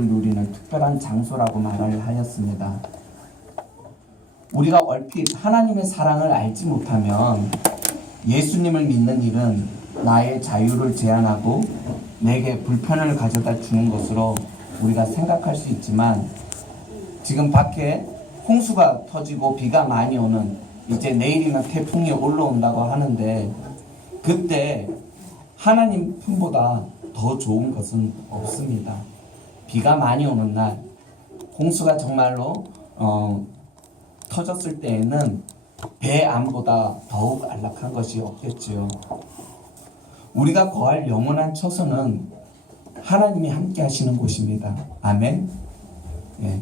누리는 특별한 장소라고 말을 하였습니다. 우리가 얼핏 하나님의 사랑을 알지 못하면 예수님을 믿는 일은 나의 자유를 제한하고 내게 불편을 가져다 주는 것으로 우리가 생각할 수 있지만, 지금 밖에 홍수가 터지고 비가 많이 오는, 이제 내일이면 태풍이 올라온다고 하는데, 그때 하나님 품보다 더 좋은 것은 없습니다. 비가 많이 오는 날, 홍수가 정말로 터졌을 때에는 배 안보다 더욱 안락한 것이 없겠지요. 우리가 거할 영원한 처소는 하나님이 함께 하시는 곳입니다. 아멘. 예.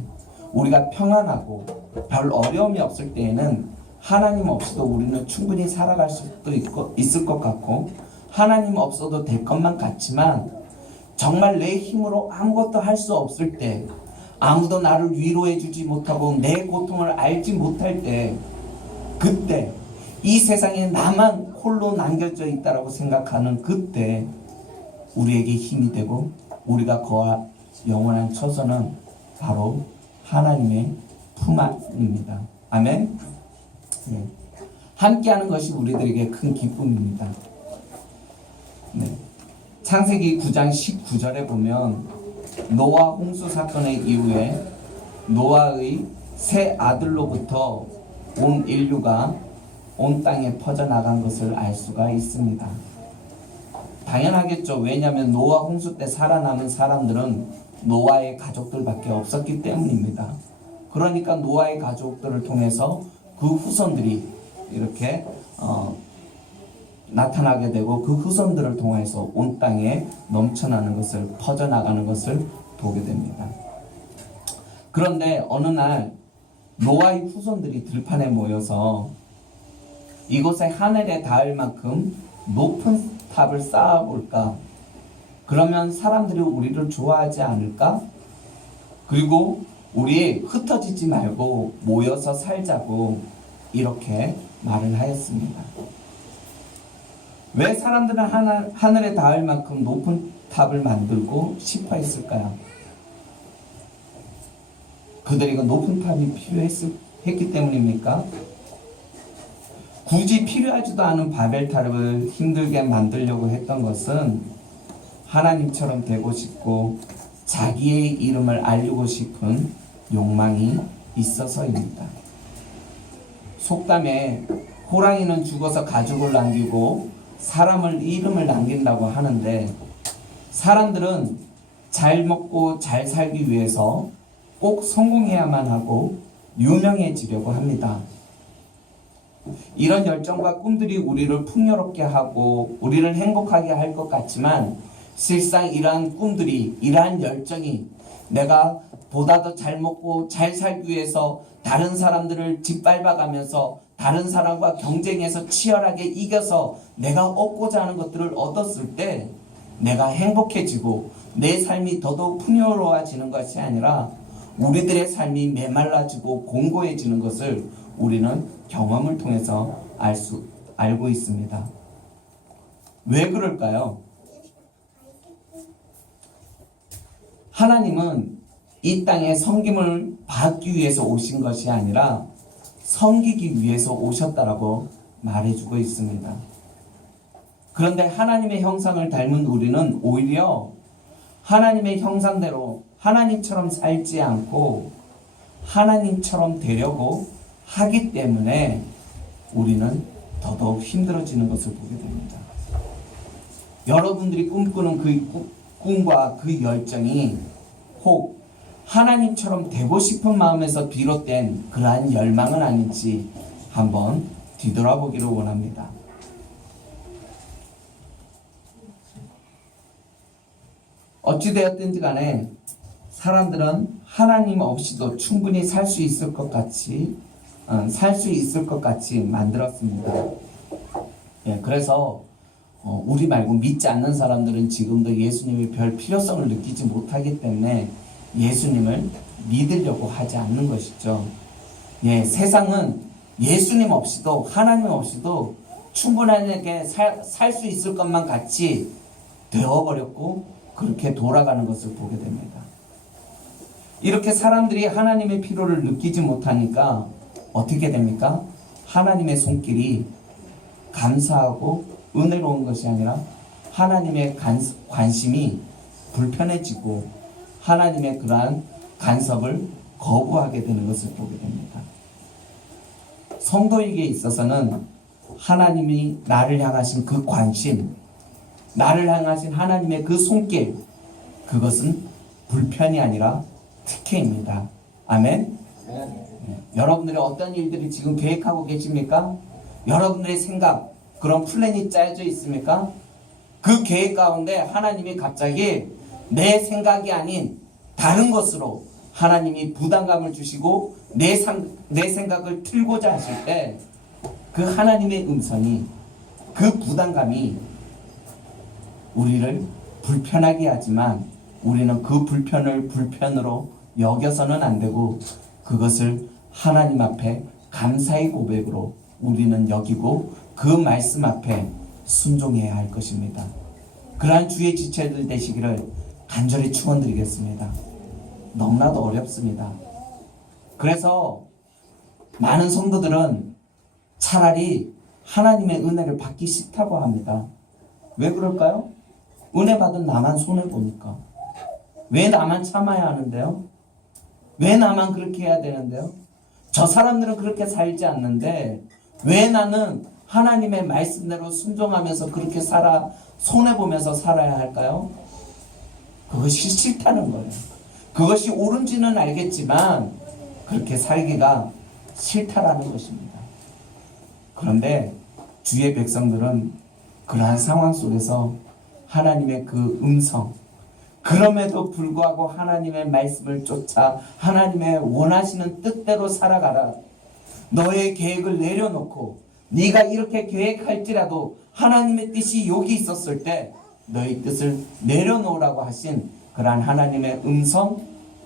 우리가 평안하고 별 어려움이 없을 때에는 하나님 없이도 우리는 충분히 살아갈 수도 있을 것 같고, 하나님 없어도 될 것만 같지만, 정말 내 힘으로 아무것도 할 수 없을 때, 아무도 나를 위로해 주지 못하고 내 고통을 알지 못할 때, 그때 이 세상에 나만 홀로 남겨져 있다라고 생각하는 그때 우리에게 힘이 되고 우리가 거할 영원한 처소는 바로 하나님의 품 안입니다. 아멘. 네. 함께하는 것이 우리들에게 큰 기쁨입니다. 네. 창세기 9장 19절에 보면 노아 홍수 사건의 이후에 노아의 세 아들로부터 온 인류가 온 땅에 퍼져나간 것을 알 수가 있습니다. 당연하겠죠. 왜냐하면 노아 홍수 때 살아남은 사람들은 노아의 가족들밖에 없었기 때문입니다. 그러니까 노아의 가족들을 통해서 그 후손들이 이렇게 나타나게 되고, 그 후손들을 통해서 온 땅에 넘쳐나는 것을, 퍼져나가는 것을 보게 됩니다. 그런데 어느 날 노아의 후손들이 들판에 모여서 이곳에 하늘에 닿을 만큼 높은 탑을 쌓아볼까? 그러면 사람들이 우리를 좋아하지 않을까? 그리고 우리 흩어지지 말고 모여서 살자고 이렇게 말을 하였습니다. 왜 사람들은 하늘에 닿을 만큼 높은 탑을 만들고 싶어 했을까요? 그들이 그 높은 탑이 필요했기 때문입니까? 굳이 필요하지도 않은 바벨탑을 힘들게 만들려고 했던 것은 하나님처럼 되고 싶고 자기의 이름을 알리고 싶은 욕망이 있어서입니다. 속담에 호랑이는 죽어서 가죽을 남기고 사람을 이름을 남긴다고 하는데, 사람들은 잘 먹고 잘 살기 위해서 꼭 성공해야만 하고 유명해지려고 합니다. 이런 열정과 꿈들이 우리를 풍요롭게 하고 우리를 행복하게 할 것 같지만, 실상 이러한 꿈들이, 이러한 열정이 내가 보다 더 잘 먹고 잘 살기 위해서 다른 사람들을 짓밟아가면서 다른 사람과 경쟁해서 치열하게 이겨서 내가 얻고자 하는 것들을 얻었을 때 내가 행복해지고 내 삶이 더더욱 풍요로워지는 것이 아니라 우리들의 삶이 메말라지고 공고해지는 것을 우리는 경험을 통해서 알고 있습니다. 왜 그럴까요? 하나님은 이 땅에 섬김을 받기 위해서 오신 것이 아니라 섬기기 위해서 오셨다라고 말해주고 있습니다. 그런데 하나님의 형상을 닮은 우리는 오히려 하나님의 형상대로 하나님처럼 살지 않고 하나님처럼 되려고 하기 때문에 우리는 더더욱 힘들어지는 것을 보게 됩니다. 여러분들이 꿈꾸는 그 꿈과 그 열정이 혹 하나님처럼 되고 싶은 마음에서 비롯된 그러한 열망은 아닌지 한번 뒤돌아보기를 원합니다. 어찌되었든지 간에 사람들은 하나님 없이도 충분히 살 수 있을 것 같이 만들었습니다. 예, 그래서 우리 말고 믿지 않는 사람들은 지금도 예수님의 별 필요성을 느끼지 못하기 때문에 예수님을 믿으려고 하지 않는 것이죠. 예, 세상은 예수님 없이도, 하나님 없이도 충분하게 살 수 있을 것만 같이 되어버렸고 그렇게 돌아가는 것을 보게 됩니다. 이렇게 사람들이 하나님의 필요를 느끼지 못하니까 어떻게 됩니까? 하나님의 손길이 감사하고 은혜로운 것이 아니라 하나님의 관심이 불편해지고 하나님의 그러한 간섭을 거부하게 되는 것을 보게 됩니다. 성도에게 있어서는 하나님이 나를 향하신 그 관심, 나를 향하신 하나님의 그 손길, 그것은 불편이 아니라 특혜입니다. 아멘. 여러분들의 어떤 일들이 지금 계획하고 계십니까? 여러분들의 생각, 그런 플랜이 짜여져 있습니까? 그 계획 가운데 하나님이 갑자기 내 생각이 아닌 다른 것으로 하나님이 부담감을 주시고 내 생각을 틀고자 하실 때 그 하나님의 음성이, 그 부담감이 우리를 불편하게 하지만 우리는 그 불편을 불편으로 여겨서는 안 되고 그것을 하나님 앞에 감사의 고백으로 우리는 여기고 그 말씀 앞에 순종해야 할 것입니다. 그러한 주의 지체들 되시기를 간절히 축원드리겠습니다. 너무나도 어렵습니다. 그래서 많은 성도들은 차라리 하나님의 은혜를 받기 싫다고 합니다. 왜 그럴까요? 은혜 받은 나만 손해보니까. 왜 나만 참아야 하는데요? 왜 나만 그렇게 해야 되는데요? 저 사람들은 그렇게 살지 않는데 왜 나는 하나님의 말씀대로 순종하면서 그렇게 손해보면서 살아야 할까요? 그것이 싫다는 거예요. 그것이 옳은지는 알겠지만 그렇게 살기가 싫다라는 것입니다. 그런데 주의 백성들은 그러한 상황 속에서 하나님의 그 음성, 그럼에도 불구하고 하나님의 말씀을 쫓아 하나님의 원하시는 뜻대로 살아가라. 너의 계획을 내려놓고 네가 이렇게 계획할지라도 하나님의 뜻이 여기 있었을 때 너의 뜻을 내려놓으라고 하신 그러한 하나님의 음성,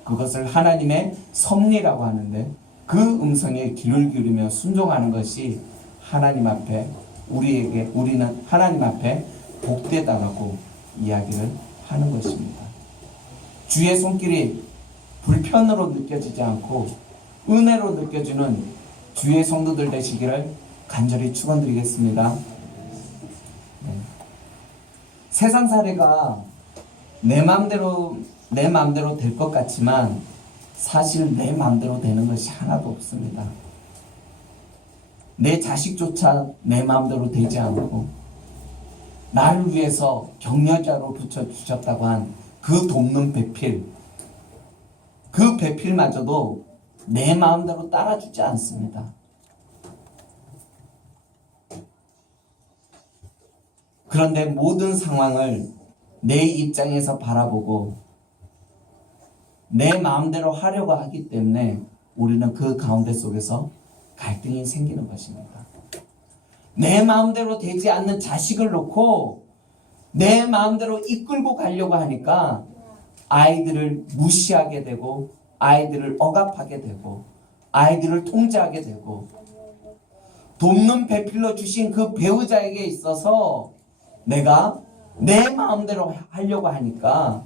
그것을 하나님의 섭리라고 하는데 그 음성에 귀를 기울이며 순종하는 것이 하나님 앞에 우리는 하나님 앞에 복되다라고 이야기를 하는 것입니다. 주의 손길이 불편으로 느껴지지 않고 은혜로 느껴지는 주의 성도들 되시기를 간절히 축원드리겠습니다. 세상 사례가 내 마음대로 될 것 같지만 사실 내 마음대로 되는 것이 하나도 없습니다. 내 자식조차 내 마음대로 되지 않고 나를 위해서 격려자로 붙여주셨다고 한 그 돕는 배필, 그 배필마저도 내 마음대로 따라주지 않습니다. 그런데 모든 상황을 내 입장에서 바라보고 내 마음대로 하려고 하기 때문에 우리는 그 가운데 속에서 갈등이 생기는 것입니다. 내 마음대로 되지 않는 자식을 놓고 내 마음대로 이끌고 가려고 하니까 아이들을 무시하게 되고 아이들을 억압하게 되고 아이들을 통제하게 되고 돕는 배필로 주신 그 배우자에게 있어서 내가 내 마음대로 하려고 하니까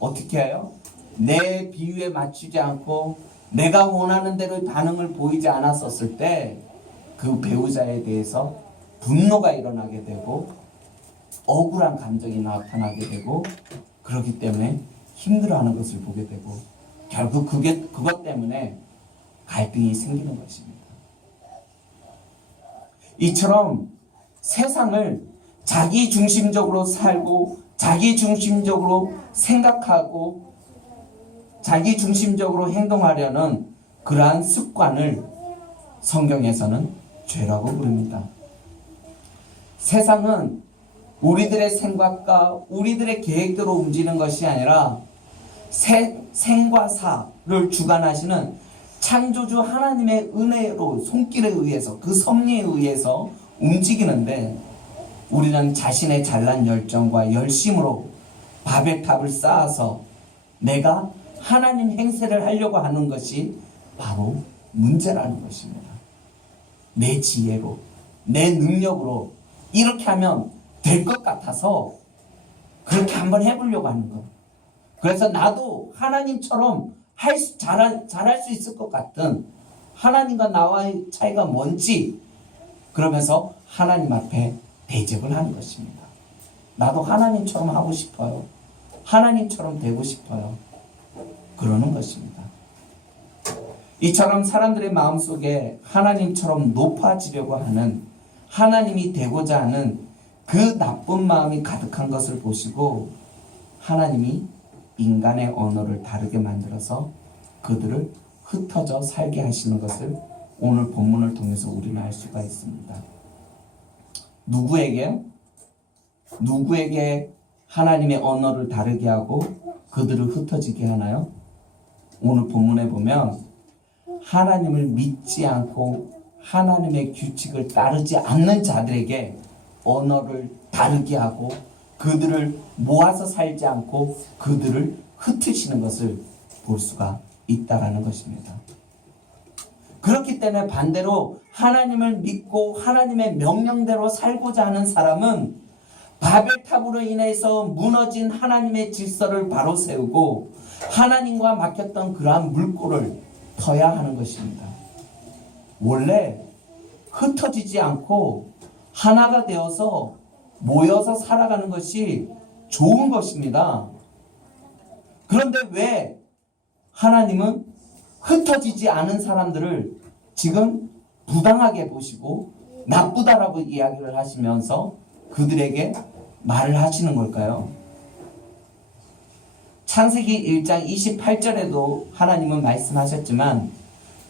어떻게 해요? 내 비유에 맞추지 않고 내가 원하는 대로 반응을 보이지 않았었을 때 그 배우자에 대해서 분노가 일어나게 되고 억울한 감정이 나타나게 되고 그렇기 때문에 힘들어하는 것을 보게 되고 결국 그것 때문에 갈등이 생기는 것입니다. 이처럼 세상을 자기 중심적으로 살고 자기 중심적으로 생각하고 자기 중심적으로 행동하려는 그러한 습관을 성경에서는 죄라고 부릅니다. 세상은 우리들의 생각과 우리들의 계획대로 움직이는 것이 아니라 생과 사를 주관하시는 창조주 하나님의 은혜로 손길에 의해서 그 섭리에 의해서 움직이는데 우리는 자신의 잘난 열정과 열심으로 바벨탑을 쌓아서 내가 하나님 행세를 하려고 하는 것이 바로 문제라는 것입니다. 내 지혜로 내 능력으로 이렇게 하면 될 것 같아서 그렇게 한번 해보려고 하는 것. 그래서 나도 하나님처럼 잘할 수 있을 것 같은 하나님과 나와의 차이가 뭔지 그러면서 하나님 앞에 대적을 하는 것입니다. 나도 하나님처럼 하고 싶어요. 하나님처럼 되고 싶어요. 그러는 것입니다. 이처럼 사람들의 마음속에 하나님처럼 높아지려고 하는, 하나님이 되고자 하는 그 나쁜 마음이 가득한 것을 보시고 하나님이 인간의 언어를 다르게 만들어서 그들을 흩어져 살게 하시는 것을 오늘 본문을 통해서 우리는 알 수가 있습니다. 누구에게 하나님의 언어를 다르게 하고 그들을 흩어지게 하나요? 오늘 본문에 보면 하나님을 믿지 않고 하나님의 규칙을 따르지 않는 자들에게 언어를 다르게 하고 그들을 모아서 살지 않고 그들을 흩으시는 것을 볼 수가 있다라는 것입니다. 그렇기 때문에 반대로 하나님을 믿고 하나님의 명령대로 살고자 하는 사람은 바벨탑으로 인해서 무너진 하나님의 질서를 바로 세우고 하나님과 막혔던 그러한 물꼬를 터야 하는 것입니다. 원래 흩어지지 않고 하나가 되어서 모여서 살아가는 것이 좋은 것입니다. 그런데 왜 하나님은 흩어지지 않은 사람들을 지금 부당하게 보시고 나쁘다라고 이야기를 하시면서 그들에게 말을 하시는 걸까요? 창세기 1장 28절에도 하나님은 말씀하셨지만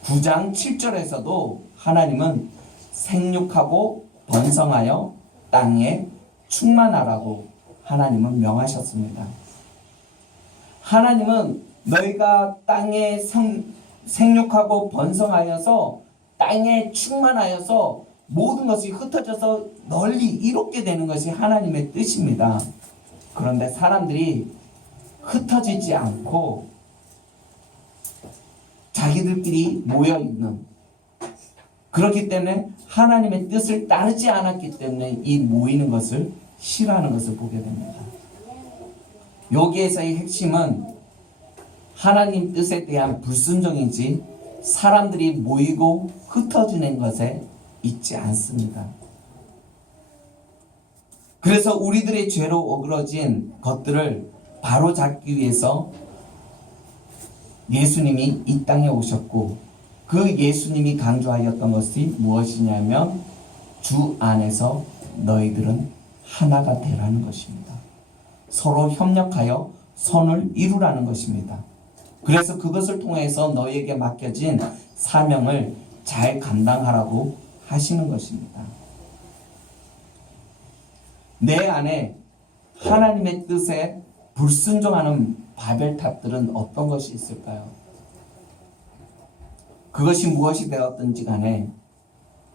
9장 7절에서도 하나님은 생육하고 번성하여 땅에 충만하라고 하나님은 명하셨습니다. 하나님은 너희가 땅에 생육하고 번성하여서 땅에 충만하여서 모든 것이 흩어져서 널리 이롭게 되는 것이 하나님의 뜻입니다. 그런데 사람들이 흩어지지 않고 자기들끼리 모여있는, 그렇기 때문에 하나님의 뜻을 따르지 않았기 때문에 이 모이는 것을 싫어하는 것을 보게 됩니다. 여기에서의 핵심은 하나님 뜻에 대한 불순종이지 사람들이 모이고 흩어지는 것에 있지 않습니다. 그래서 우리들의 죄로 어그러진 것들을 바로잡기 위해서 예수님이 이 땅에 오셨고 그 예수님이 강조하였던 것이 무엇이냐면 주 안에서 너희들은 하나가 되라는 것입니다. 서로 협력하여 선을 이루라는 것입니다. 그래서 그것을 통해서 너희에게 맡겨진 사명을 잘 감당하라고 하시는 것입니다. 내 안에 하나님의 뜻에 불순종하는 바벨탑들은 어떤 것이 있을까요? 그것이 무엇이 되었든지 간에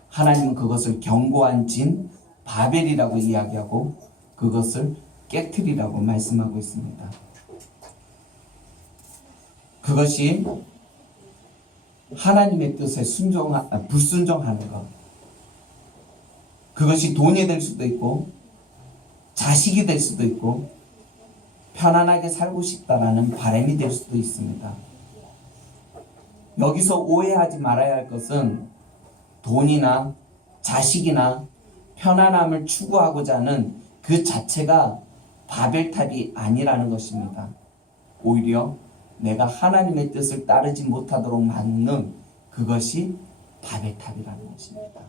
하나님은 그것을 견고한 진 바벨이라고 이야기하고 그것을 깨트리라고 말씀하고 있습니다. 그것이 하나님의 뜻에 불순종하는 것, 그것이 돈이 될 수도 있고 자식이 될 수도 있고 편안하게 살고 싶다라는 바람이 될 수도 있습니다. 여기서 오해하지 말아야 할 것은 돈이나 자식이나 편안함을 추구하고자 하는 그 자체가 바벨탑이 아니라는 것입니다. 오히려 내가 하나님의 뜻을 따르지 못하도록 만드는 그것이 바벨탑이라는 것입니다.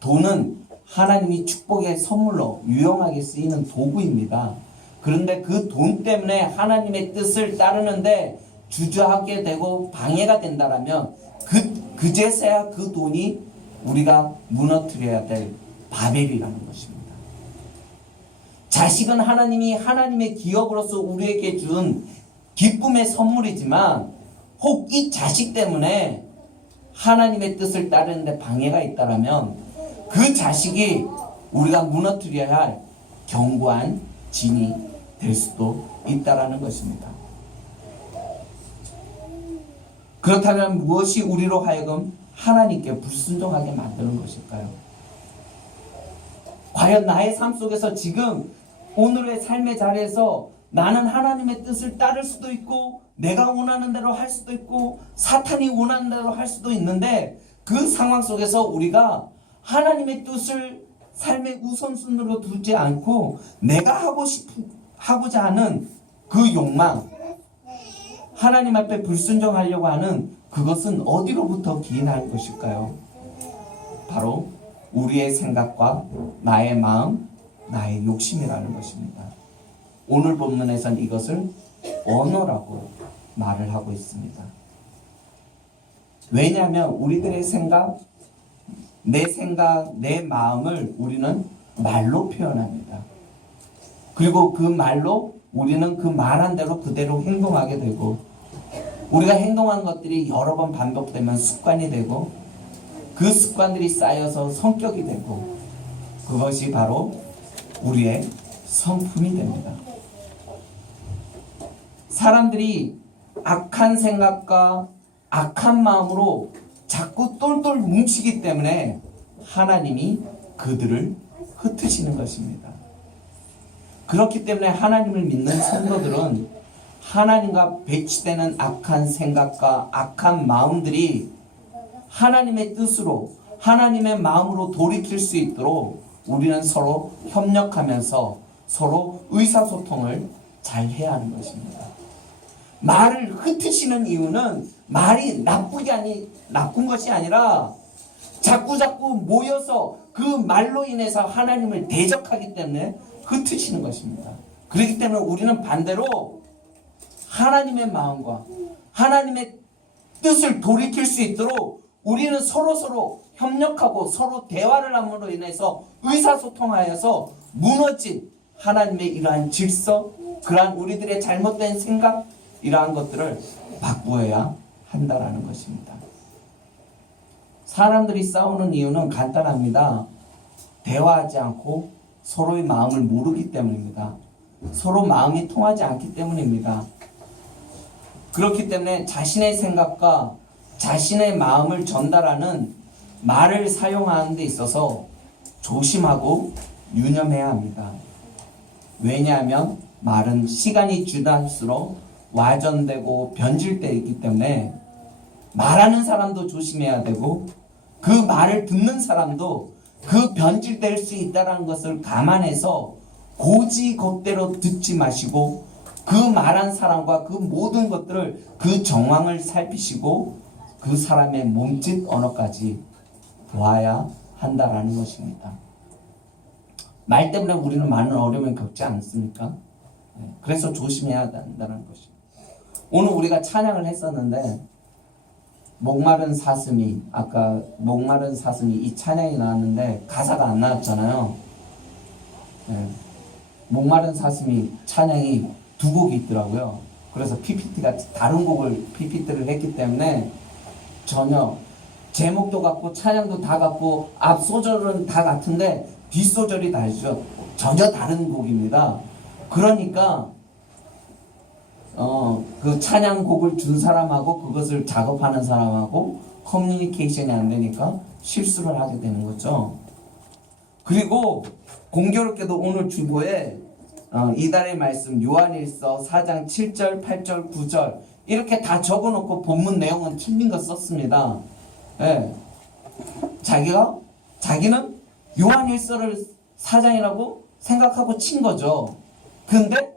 돈은 하나님이 축복의 선물로 유용하게 쓰이는 도구입니다. 그런데 그 돈 때문에 하나님의 뜻을 따르는데 주저하게 되고 방해가 된다라면 그제서야 그 돈이 우리가 무너뜨려야 될 바벨이라는 것입니다. 자식은 하나님이 하나님의 기업으로서 우리에게 준 기쁨의 선물이지만 혹 이 자식 때문에 하나님의 뜻을 따르는데 방해가 있다라면 그 자식이 우리가 무너뜨려야 할 견고한 진이 될 수도 있다라는 것입니다. 그렇다면 무엇이 우리로 하여금 하나님께 불순종하게 만드는 것일까요? 과연 나의 삶 속에서 지금 오늘의 삶의 자리에서 나는 하나님의 뜻을 따를 수도 있고 내가 원하는 대로 할 수도 있고 사탄이 원하는 대로 할 수도 있는데 그 상황 속에서 우리가 하나님의 뜻을 삶의 우선순위로 두지 않고 내가 하고자 하는 그 욕망, 하나님 앞에 불순종하려고 하는 그것은 어디로부터 기인할 것일까요? 바로 우리의 생각과 나의 마음, 나의 욕심이라는 것입니다. 오늘 본문에서는 이것을 언어라고 말을 하고 있습니다. 왜냐하면 우리들의 생각, 내 마음을 우리는 말로 표현합니다. 그리고 그 말로 우리는 그 말한 대로 그대로 행동하게 되고 우리가 행동한 것들이 여러 번 반복되면 습관이 되고 그 습관들이 쌓여서 성격이 되고 그것이 바로 우리의 성품이 됩니다. 사람들이 악한 생각과 악한 마음으로 자꾸 똘똘 뭉치기 때문에 하나님이 그들을 흩으시는 것입니다. 그렇기 때문에 하나님을 믿는 성도들은 하나님과 배치되는 악한 생각과 악한 마음들이 하나님의 뜻으로 하나님의 마음으로 돌이킬 수 있도록 우리는 서로 협력하면서 서로 의사소통을 잘 해야 하는 것입니다. 말을 흩으시는 이유는 말이 나쁜 것이 아니라 자꾸 모여서 그 말로 인해서 하나님을 대적하기 때문에 흩으시는 것입니다. 그렇기 때문에 우리는 반대로 하나님의 마음과 하나님의 뜻을 돌이킬 수 있도록 우리는 서로 협력하고 서로 대화를 함으로 인해서 의사소통하여서 무너진 하나님의 이러한 질서, 그러한 우리들의 잘못된 생각, 이러한 것들을 바꾸어야 한다라는 것입니다. 사람들이 싸우는 이유는 간단합니다. 대화하지 않고 서로의 마음을 모르기 때문입니다. 서로 마음이 통하지 않기 때문입니다. 그렇기 때문에 자신의 생각과 자신의 마음을 전달하는 말을 사용하는 데 있어서 조심하고 유념해야 합니다. 왜냐하면 말은 시간이 지날수록 와전되고 변질되기 때문에 말하는 사람도 조심해야 되고 그 말을 듣는 사람도 그 변질될 수 있다는 것을 감안해서 고지것대로 듣지 마시고 그 말한 사람과 그 모든 것들을 그 정황을 살피시고 그 사람의 몸짓 언어까지 보아야 한다라는 것입니다. 말 때문에 우리는 많은 어려움을 겪지 않습니까? 그래서 조심해야 한다는 것입니다. 오늘 우리가 찬양을 했었는데 목마른 사슴이 이 찬양이 나왔는데 가사가 안 나왔잖아요. 목마른 사슴이 찬양이 두 곡이 있더라고요. 그래서 PPT가 다른 곡을 PPT를 했기 때문에 전혀 제목도 같고 찬양도 다 같고 앞 소절은 다 같은데 뒷 소절이 다르죠. 전혀 다른 곡입니다. 그러니까 그 찬양곡을 준 사람하고 그것을 작업하는 사람하고 커뮤니케이션이 안 되니까 실수를 하게 되는 거죠. 그리고 공교롭게도 오늘 주보에 이달의 말씀 요한일서 4장 7절, 8절, 9절 이렇게 다 적어놓고 본문 내용은 틀린 거 썼습니다. 자기는 요한일서를 4장이라고 생각하고 친 거죠. 근데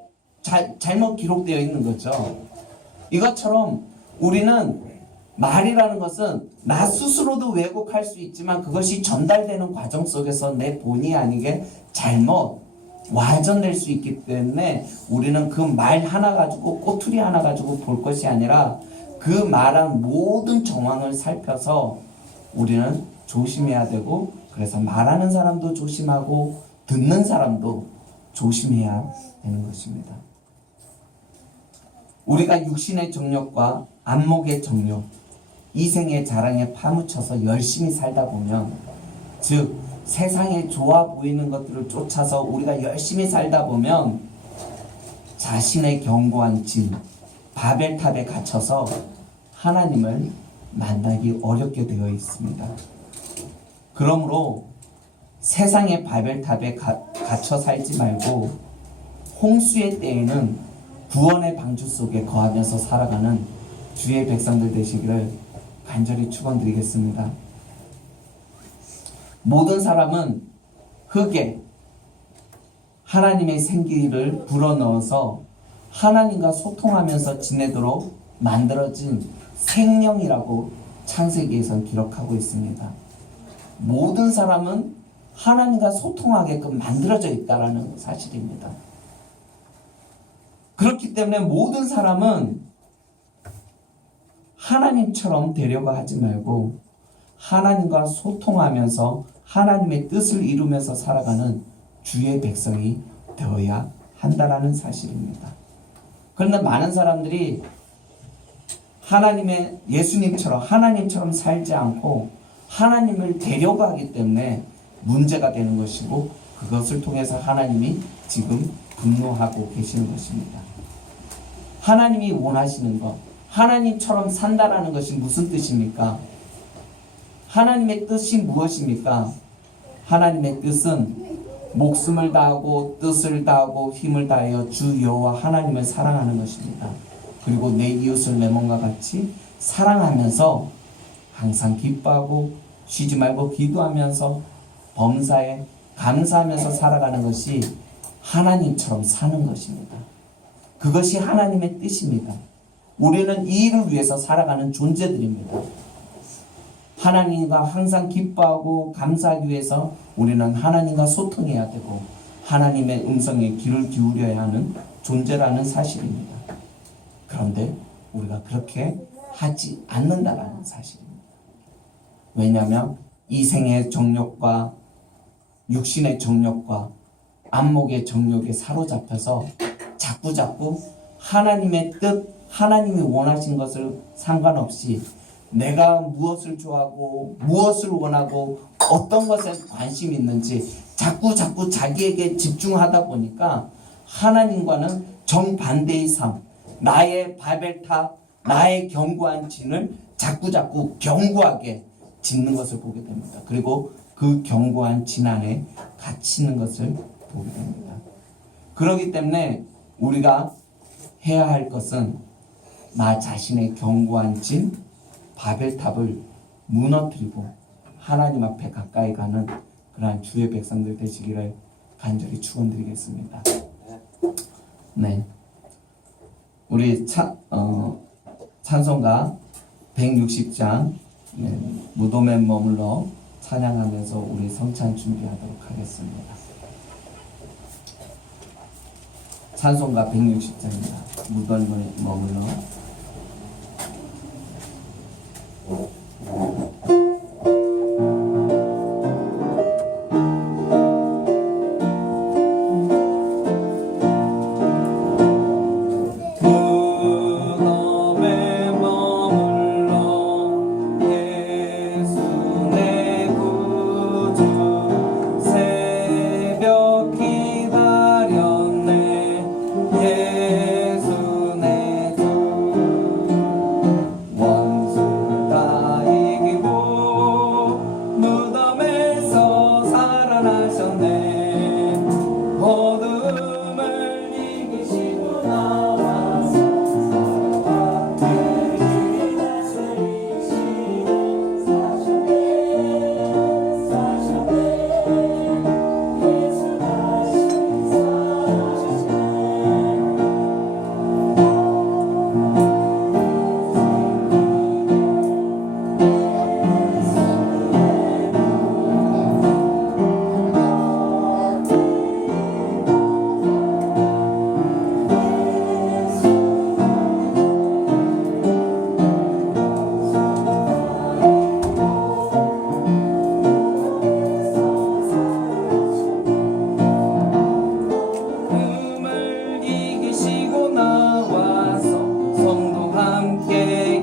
잘못 기록되어 있는 거죠. 이것처럼 우리는 말이라는 것은 나 스스로도 왜곡할 수 있지만 그것이 전달되는 과정 속에서 내 본의 아니게 잘못 와전될 수 있기 때문에 우리는 그 말 하나 가지고 꼬투리 하나 가지고 볼 것이 아니라 그 말한 모든 정황을 살펴서 우리는 조심해야 되고 그래서 말하는 사람도 조심하고 듣는 사람도 조심해야 되는 것입니다. 우리가 육신의 정욕과 안목의 정욕, 이생의 자랑에 파묻혀서 열심히 살다 보면 즉 세상에 좋아 보이는 것들을 쫓아서 우리가 열심히 살다 보면 자신의 견고한 진, 바벨탑에 갇혀서 하나님을 만나기 어렵게 되어 있습니다. 그러므로 세상의 바벨탑에 갇혀 살지 말고 홍수의 때에는 구원의 방주 속에 거하면서 살아가는 주의 백성들 되시기를 간절히 축원드리겠습니다. 모든 사람은 흙에 하나님의 생기를 불어넣어서 하나님과 소통하면서 지내도록 만들어진 생명이라고 창세기에선 기록하고 있습니다. 모든 사람은 하나님과 소통하게끔 만들어져 있다는 사실입니다. 그렇기 때문에 모든 사람은 하나님처럼 되려고 하지 말고 하나님과 소통하면서 하나님의 뜻을 이루면서 살아가는 주의 백성이 되어야 한다는 사실입니다. 그런데 많은 사람들이 하나님처럼 살지 않고 하나님을 되려고 하기 때문에 문제가 되는 것이고, 그것을 통해서 하나님이 지금 분노하고 계시는 것입니다. 하나님이 원하시는 것, 하나님처럼 산다라는 것이 무슨 뜻입니까? 하나님의 뜻이 무엇입니까? 하나님의 뜻은 목숨을 다하고 뜻을 다하고 힘을 다하여 주 여호와 하나님을 사랑하는 것입니다. 그리고 내 이웃을 내 몸과 같이 사랑하면서 항상 기뻐하고 쉬지 말고 기도하면서 범사에 감사하면서 살아가는 것이 하나님처럼 사는 것입니다. 그것이 하나님의 뜻입니다. 우리는 이 일을 위해서 살아가는 존재들입니다. 하나님과 항상 기뻐하고 감사하기 위해서 우리는 하나님과 소통해야 되고 하나님의 음성에 귀를 기울여야 하는 존재라는 사실입니다. 그런데 우리가 그렇게 하지 않는다라는 사실입니다. 왜냐하면 이생의 정욕과 육신의 정욕과 안목의 정욕에 사로잡혀서 자꾸 하나님의 뜻, 하나님이 원하신 것을 상관없이 내가 무엇을 좋아하고 무엇을 원하고 어떤 것에 관심이 있는지 자꾸 자기에게 집중하다 보니까 하나님과는 정반대의 삶, 나의 바벨탑, 나의 견고한 진을 자꾸 견고하게 짓는 것을 보게 됩니다. 그리고 그 견고한 진 안에 갇히는 것을 보게 됩니다. 그렇기 때문에 우리가 해야 할 것은 나 자신의 견고한 진, 바벨탑을 무너뜨리고 하나님 앞에 가까이 가는 그러한 주의 백성들 되시기를 간절히 축원드리겠습니다. 네, 우리 찬송가 160장 무덤에 머물러 찬양하면서 우리 성찬 준비하도록 하겠습니다. 찬송가 160장입니다. 무덤에 머물러. 함께